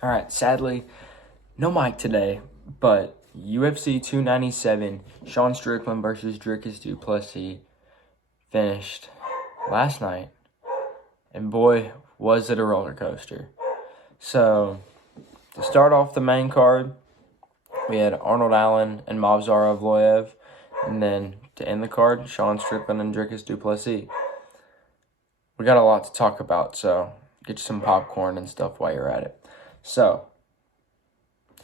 All right, sadly, no mic today, but UFC 297, Strickland versus Dricus du Plessis finished last night, and boy, was it a roller coaster. So, to start off the main card, we had Arnold Allen and Movsar Evloev, and then to end the card, Strickland and Dricus du Plessis. We got a lot to talk about, so get you some popcorn and stuff while you're at it. So,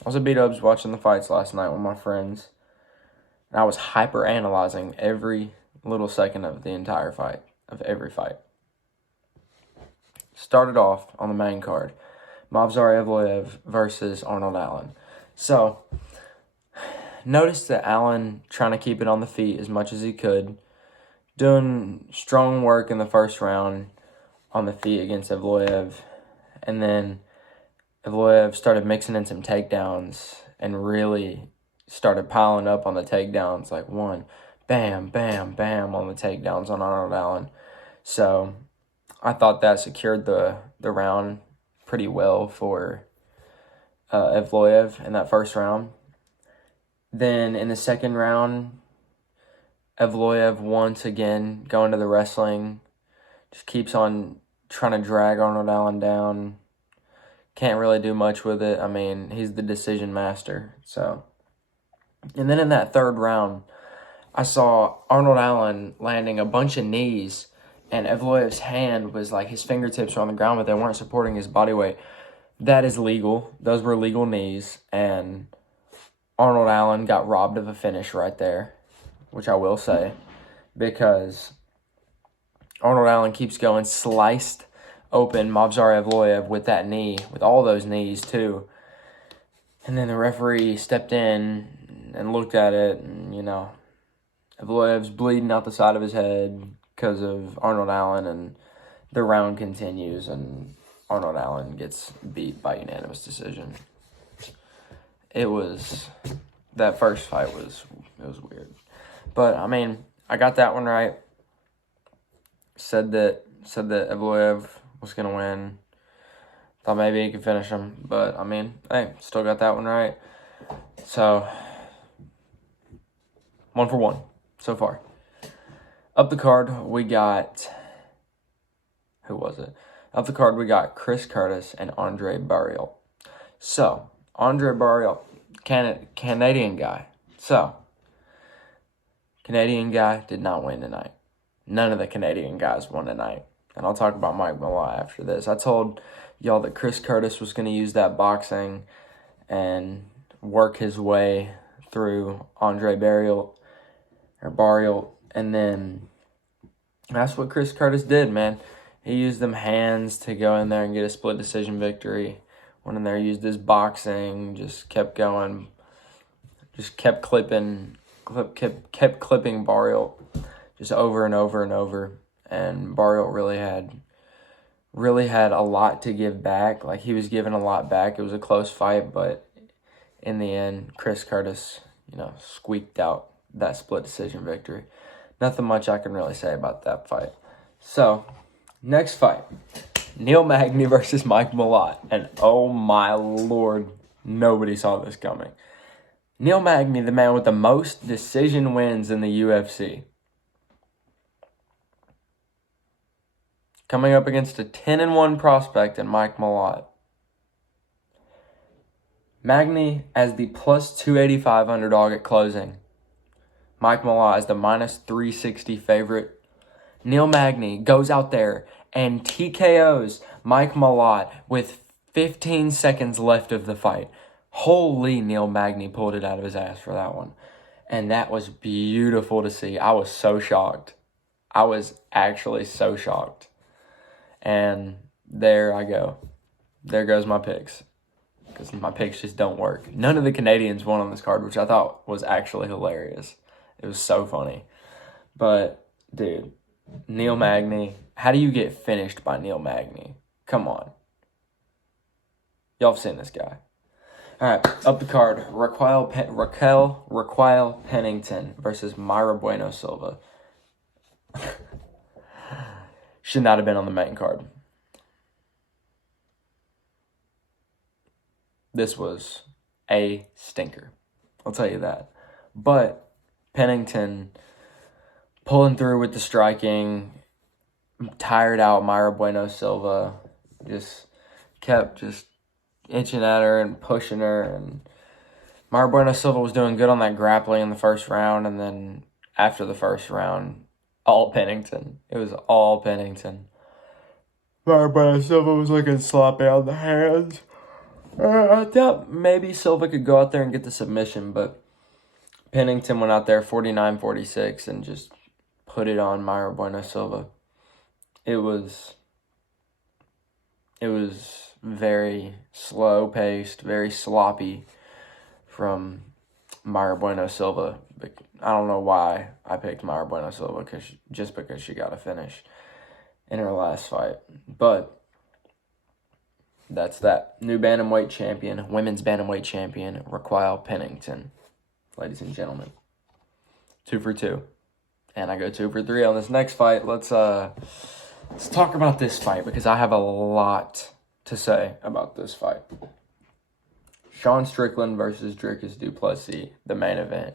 I was at B-Dubs watching the fights last night with my friends, and I was hyper-analyzing every little second of the entire fight, of every fight. Started off on the main card, Movsar Evloev versus Arnold Allen. So, noticed that Allen trying to keep it on the feet as much as he could, doing strong work in the first round on the feet against Evloev, and then Evloev started mixing in some takedowns and really started piling up on the takedowns, like one, bam, bam, bam on the takedowns on Arnold Allen. So I thought that secured the round pretty well for Evloev in that first round. Then in the second round, Evloev once again going to the wrestling, just keeps on trying to drag Arnold Allen down. Can't really do much with it. I mean, he's the decision master. So, and then in that third round, I saw Arnold Allen landing a bunch of knees, and Evloev's hand was like his fingertips were on the ground, but they weren't supporting his body weight. That is legal. Those were legal knees, and Arnold Allen got robbed of a finish right there, which I will say, because Arnold Allen keeps going, sliced open Movsar Evloev with that knee, with all those knees too. And then the referee stepped in and looked at it, and, Evloev's bleeding out the side of his head because of Arnold Allen, and the round continues, and Arnold Allen gets beat by unanimous decision. That first fight was weird. But, I mean, I got that one right. Said that Evloev was going to win. Thought maybe he could finish him. But, I mean, hey, still got that one right. So, 1 for 1 so far. Up the card, we got... Who was it? Up the card, we got Chris Curtis and Andre Barriault. So, Andre Barriault, Canadian guy. So, Canadian guy did not win tonight. None of the Canadian guys won tonight. And I'll talk about Mike Malott after this. I told y'all that Chris Curtis was going to use that boxing and work his way through Andre Barriault, and then that's what Chris Curtis did, man. He used them hands to go in there and get a split decision victory. Went in there, used his boxing, just kept going, just kept clipping Barriault just over and over and over. And Barriault really had a lot to give back. Like, he was giving a lot back. It was a close fight, but in the end, Chris Curtis, squeaked out that split decision victory. Nothing much I can really say about that fight. So, next fight, Neil Magny versus Mike Malott. And oh my lord, nobody saw this coming. Neil Magny, the man with the most decision wins in the UFC, coming up against a 10-1 prospect in Mike Malott. Magny as the plus 285 underdog at closing. Mike Malott as the minus 360 favorite. Neil Magny goes out there and TKOs Mike Malott with 15 seconds left of the fight. Holy, Neil Magny pulled it out of his ass for that one. And that was beautiful to see. I was so shocked. I was actually so shocked. And there I go. There goes my picks. Because my picks just don't work. None of the Canadians won on this card, which I thought was actually hilarious. It was so funny. But, dude, Neil Magny, how do you get finished by Neil Magny? Come on. Y'all have seen this guy. All right, up the card, Raquel Pennington versus Mayra Bueno Silva. Should not have been on the main card. this was a stinker. I'll tell you that. But Pennington pulling through with the striking, tired out Mayra Bueno Silva, just kept just inching at her and pushing her. And Mayra Bueno Silva was doing good on that grappling in the first round, and then after the first round, all Pennington. It was all Pennington. Mayra Bueno Silva was looking sloppy on the hands. I thought maybe Silva could go out there and get the submission, but Pennington went out there 49-46 and just put it on Mayra Bueno Silva. It was very slow-paced, very sloppy from Mayra Bueno Silva. I don't know why I picked Mayra Bueno Silva, just because she got a finish in her last fight. But that's that. New bantamweight champion, women's bantamweight champion, Raquel Pennington. Ladies and gentlemen, 2 for 2. And I go 2 for 3 on this next fight. Let's talk about this fight, because I have a lot to say about this fight. Sean Strickland versus Dricus du Plessis, the main event.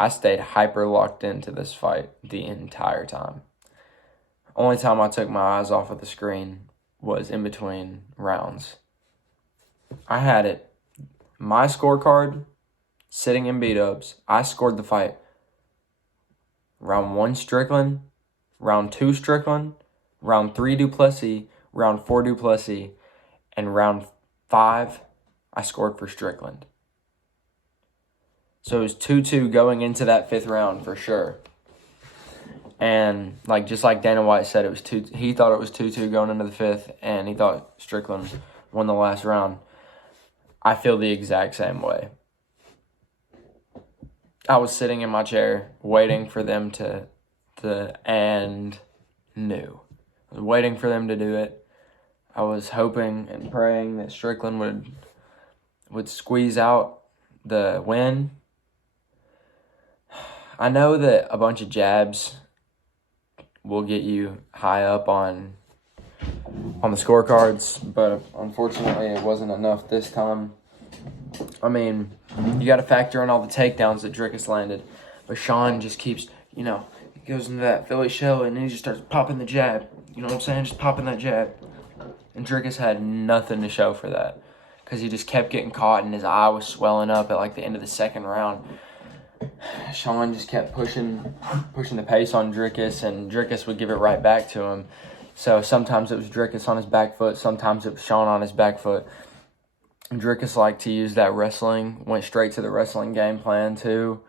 I stayed hyper locked into this fight the entire time. Only time I took my eyes off of the screen was in between rounds. I had it. My scorecard, sitting in beat-ups, I scored the fight. Round 1, Strickland. Round 2, Strickland. Round 3, du Plessis. Round 4, du Plessis. And round 5, I scored for Strickland. So it was 2-2 going into that 5th round for sure. And just like Dana White said, he thought it was 2-2 going into the 5th, and he thought Strickland won the last round. I feel the exact same way. I was sitting in my chair waiting for them and knew. I was waiting for them to do it. I was hoping and praying that Strickland would squeeze out the win. I know that a bunch of jabs will get you high up on the scorecards, but unfortunately it wasn't enough this time. I mean, you got to factor in all the takedowns that Dricus landed, but Sean just keeps, he goes into that Philly shell and then he just starts popping the jab. You know what I'm saying? Just popping that jab. And Dricus had nothing to show for that, because he just kept getting caught and his eye was swelling up at the end of the 2nd round. Sean just kept pushing the pace on Dricus, and Dricus would give it right back to him. So sometimes it was Dricus on his back foot, sometimes it was Sean on his back foot. And Dricus liked to use that wrestling, went straight to the wrestling game plan too.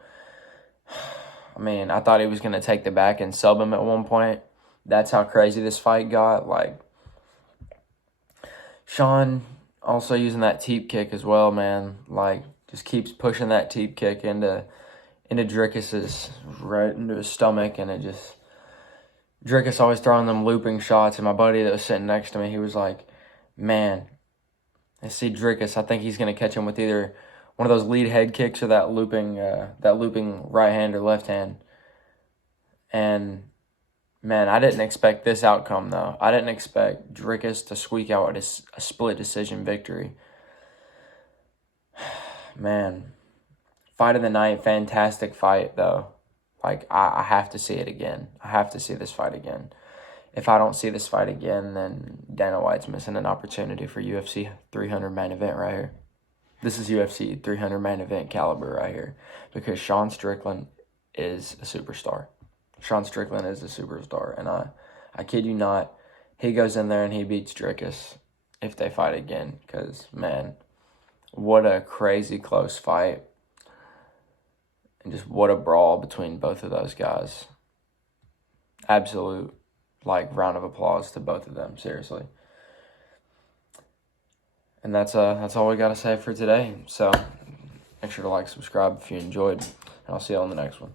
I mean, I thought he was going to take the back and sub him at one point. That's how crazy this fight got. Sean also using that teep kick as well, man. Just keeps pushing that teep kick into Dricus's, right into his stomach, and it just, Dricus always throwing them looping shots, and my buddy that was sitting next to me, he was like, man, I see Dricus, I think he's going to catch him with either one of those lead head kicks or that looping right hand or left hand. And man, I didn't expect this outcome, though. I didn't expect Dricus to squeak out a split decision victory. Man, fight of the night, fantastic fight, though. I have to see it again. I have to see this fight again. If I don't see this fight again, then Dana White's missing an opportunity for UFC 300 main event right here. This is UFC 300 main event caliber right here, because Sean Strickland is a superstar. Sean Strickland is a superstar, and I kid you not, he goes in there and he beats Dricus if they fight again, because, man, what a crazy close fight, and just what a brawl between both of those guys. Absolute, round of applause to both of them, seriously. And that's all we got to say for today. So make sure to subscribe if you enjoyed, and I'll see you on the next one.